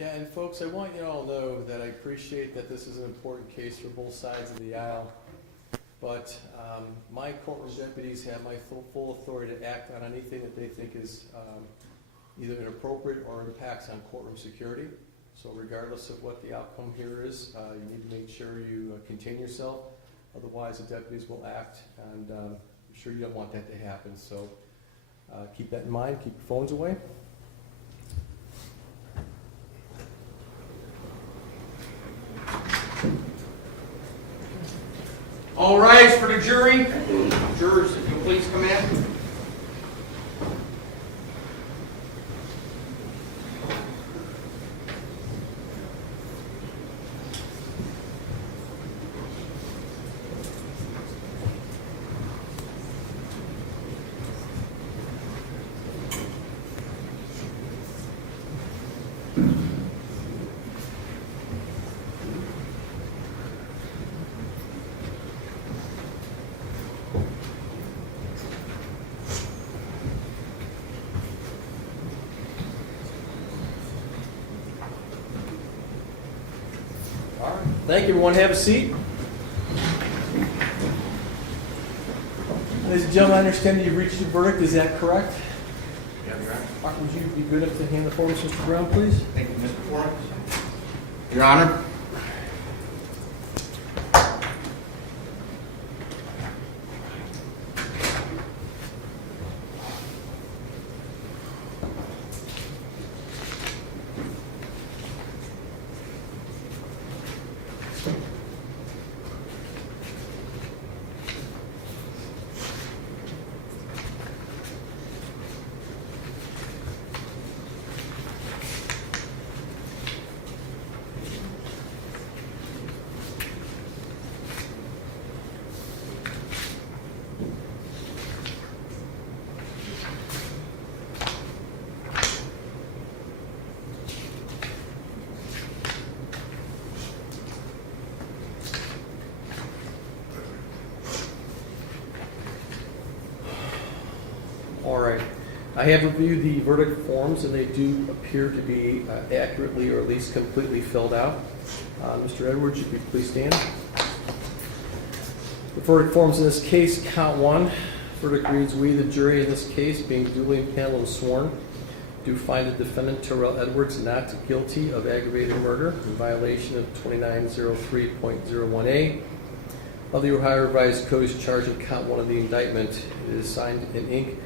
Yeah, and folks, I want you all to know that I appreciate that this is an important case for both sides of the aisle, but my courtroom deputies have my full authority to act on anything that they think is either inappropriate or impacts on courtroom security. So regardless of what the outcome here is, you need to make sure you contain yourself. Otherwise, the deputies will act, and I'm sure you don't want that to happen. So keep that in mind. Keep your phones away. All rise for the jury. Jurors, if you'll please come in. Thank you, everyone. Have a seat. Ladies and gentlemen, I understand that you've reached your verdict. Is that correct? Yeah, Your Honor. Mark, would you be good enough to hand the phone to Mr. Brown, please? Thank you, Mr. Florence. Your Honor. All right. I have reviewed the verdict forms, and they do appear to be accurately or at least completely filled out. Mr. Edwards, you could please stand. The verdict forms in this case, count one. Verdict reads, we, the jury in this case, being duly impaneled and sworn, do find the defendant, Tirell Edwards, not guilty of aggravated murder in violation of 2903.01a of the Ohio Revised Code as charged in count one of the indictment. It is signed in ink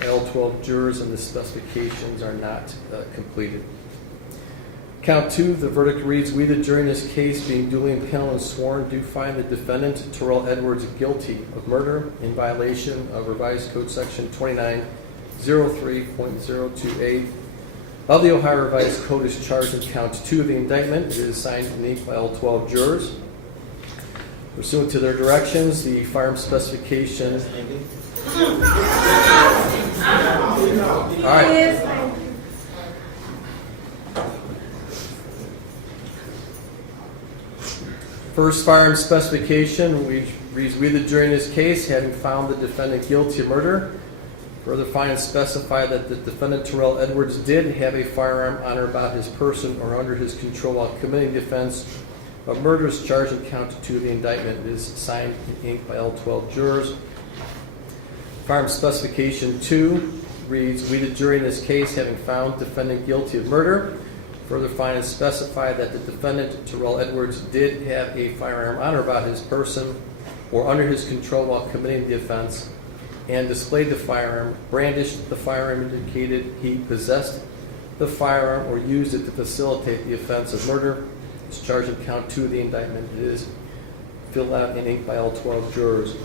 by all 12 jurors, and the specifications are not completed. Count two, the verdict reads, we, the jury in this case, being duly impaneled and sworn, do find the defendant, Tirell Edwards, guilty of murder in violation of Revised Code Section 2903.02a of the Ohio Revised Code as charged in count two of the indictment. It is signed in ink by all 12 jurors. Pursuant to their directions, the firearm specification. All right. First firearm specification, we the jury in this case, having found the defendant guilty of murder, further find and specify that the defendant, Tirell Edwards, did have a firearm on or about his person or under his control while committing the offense of murder as charged in count two of the indictment. It is signed in ink by all 12 jurors. Firearm specification 2 reads, we, the jury in this case, having found defendant guilty of murder, further find and specify that the defendant, Tirell Edwards, did have a firearm on or about his person or under his control while committing the offense, and displayed the firearm, brandished the firearm, indicated he possessed the firearm or used it to facilitate the offense of murder. It's charged in count two of the indictment. It is filled out in ink by all 12 jurors.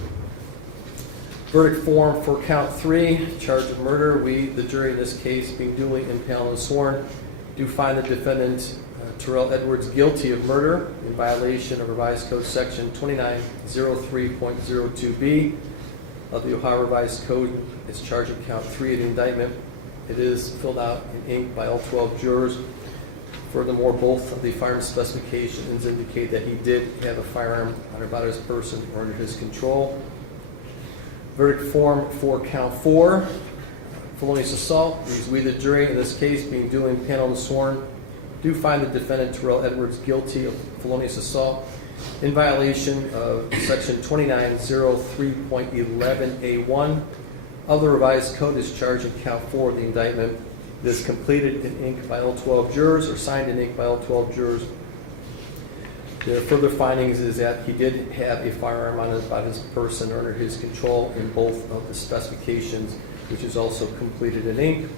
Verdict form for count three, charge of murder. We, the jury in this case, being duly impaneled and sworn, do find the defendant, Tirell Edwards, guilty of murder in violation of Revised Code Section 2903.02b of the Ohio Revised Code. It's charged in count three of the indictment. It is filled out in ink by all 12 jurors. Furthermore, both of the firearm specifications indicate that he did have a firearm on or about his person or under his control. Verdict form for count four, felonious assault, reads, we, the jury in this case, being duly impaneled and sworn, do find the defendant Tirell Edwards guilty of felonious assault in violation of section 2903.11A1 of the revised code is charged in count 4 of the indictment. It is completed in ink by all 12 jurors or signed in ink by all 12 jurors. The further findings is that he did have a firearm on his person or under his control in both of the specifications, which is also completed in ink.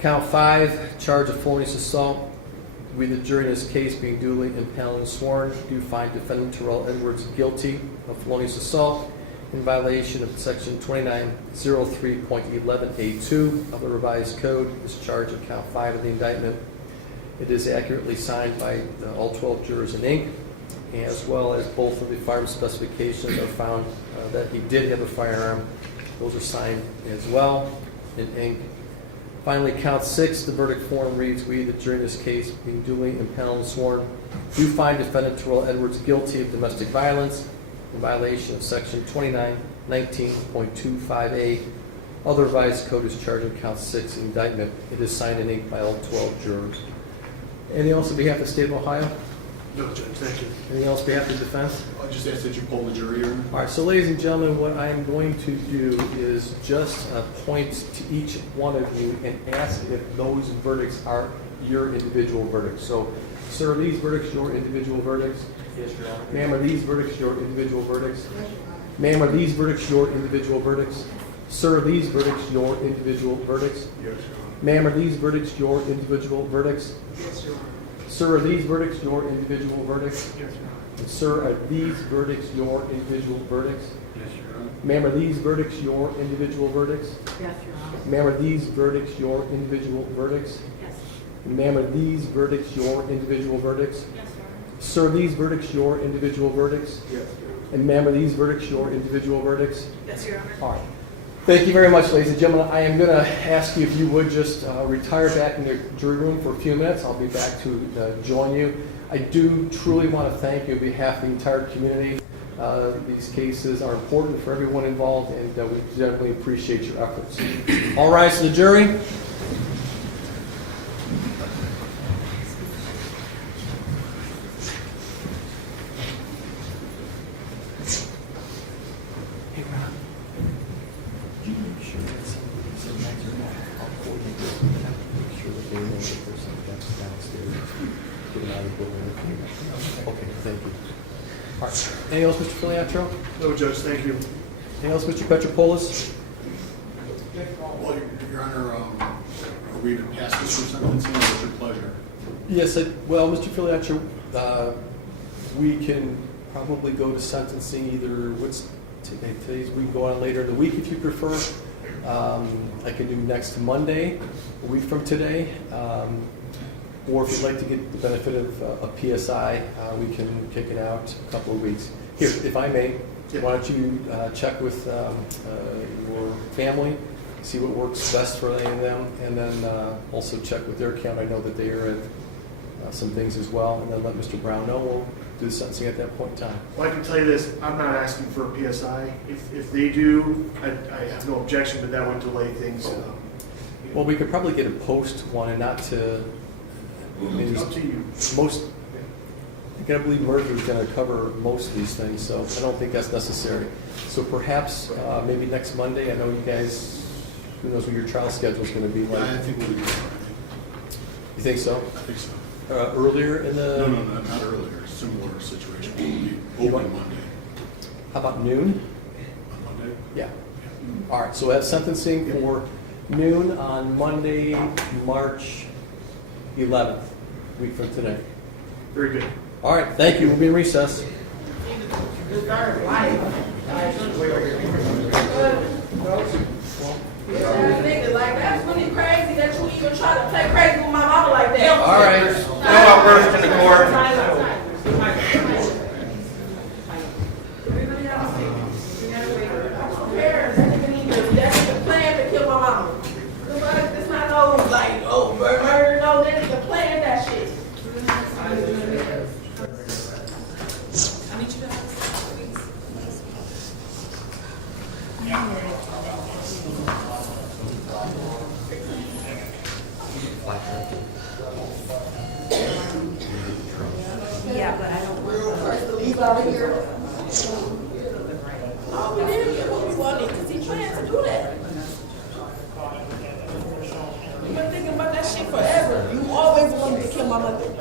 Count 5, charge of felonious assault. We, the jury in this case, being duly impaneled and sworn, do find defendant Tirell Edwards guilty of felonious assault in violation of section 2903.11A2 of the revised code. This charge of count 5 of the indictment. It is accurately signed by all 12 jurors in ink, as well as both of the firearm specifications are found that he did have a firearm. Those are signed as well in ink. Finally, count 6, the verdict form reads, we, the jury in this case, being duly impaneled and sworn, do find defendant Tirell Edwards guilty of domestic violence in violation of section 2919.25A of the revised code is charged in count 6 indictment. It is signed in ink by all 12 jurors. Anything else on behalf of the state of Ohio? No, Judge, thank you. Anything else on behalf of the defense? I just ask that you poll the jury here. All right, so ladies and gentlemen, what I'm going to do is just point to each one of you and ask if those verdicts are your individual verdicts. So, sir, are these verdicts your individual verdicts? Yes, Your Honor. Ma'am, are these verdicts your individual verdicts? Ma'am, are these verdicts your individual verdicts? Sir, are these verdicts your individual verdicts? Yes, Your Honor. Ma'am, are these verdicts your individual verdicts? Yes, Your Honor. Sir, are these verdicts your individual verdicts? Yes, Your Honor. And sir, are these verdicts your individual verdicts? Yes, Your Honor. Ma'am, are these verdicts your individual verdicts? Yes, Your Honor. Ma'am, are these verdicts your individual verdicts? Yes. Ma'am, are these verdicts your individual verdicts? Yes, Your Honor. Sir, are these verdicts your individual verdicts? Yes, Your Honor. And ma'am, are these verdicts your individual verdicts? Yes, Your Honor. All right. Thank you very much, ladies and gentlemen. I am going to ask you if you would just retire back in your jury room for a few minutes. I'll be back to join you. I do truly want to thank you on behalf of the entire community. These cases are important for everyone involved, and we definitely appreciate your efforts. All rise to the jury. Okay, thank you. All right. Anything else, Mr. Filiatro? No, Judge, thank you. Anything else, Mr. Petropoulos? Well, Your Honor, are we to pass this for sentencing, or what's your pleasure? Yes, well, Mr. Filiatro, we can probably go to sentencing either, what's today? Today's week, go on later in the week if you prefer. I can do next Monday, a week from today. Or if you'd like to get the benefit of a PSI, we can kick it out a couple of weeks. Here, if I may, why don't you check with your family, see what works best for any of them, and then also check with their account. I know that they are at some things as well, and then let Mr. Brown know. We'll do the sentencing at that point in time. Well, I can tell you this, I'm not asking for a PSI. If they do, I have no objection, but that would delay things. Well, we could probably get a post one and not to... It's up to you. Most, I believe murder is going to cover most of these things, so I don't think that's necessary. So perhaps maybe next Monday. I know you guys. Who knows what your trial schedule is going to be like? I think we'll be fine. You think so? I think so. Earlier in the. No, not earlier. Similar situation. We'll be open Monday. How about noon? On Monday? Yeah. All right. So that's sentencing for noon on Monday, March 11th, week from today. Very good. All right. Thank you. We'll be in recess. Like, that's really crazy that you even try to play crazy with my mama like that. All right. No outburst in the court. That's the plan to kill my mama. It's not no, like, oh, murder, no, that's the plan, that shit. I need you to have this, please. he's out of here. Oh, we didn't get what we wanted, because he plans to do that. You've been thinking about that shit forever. You always wanted to kill my mother.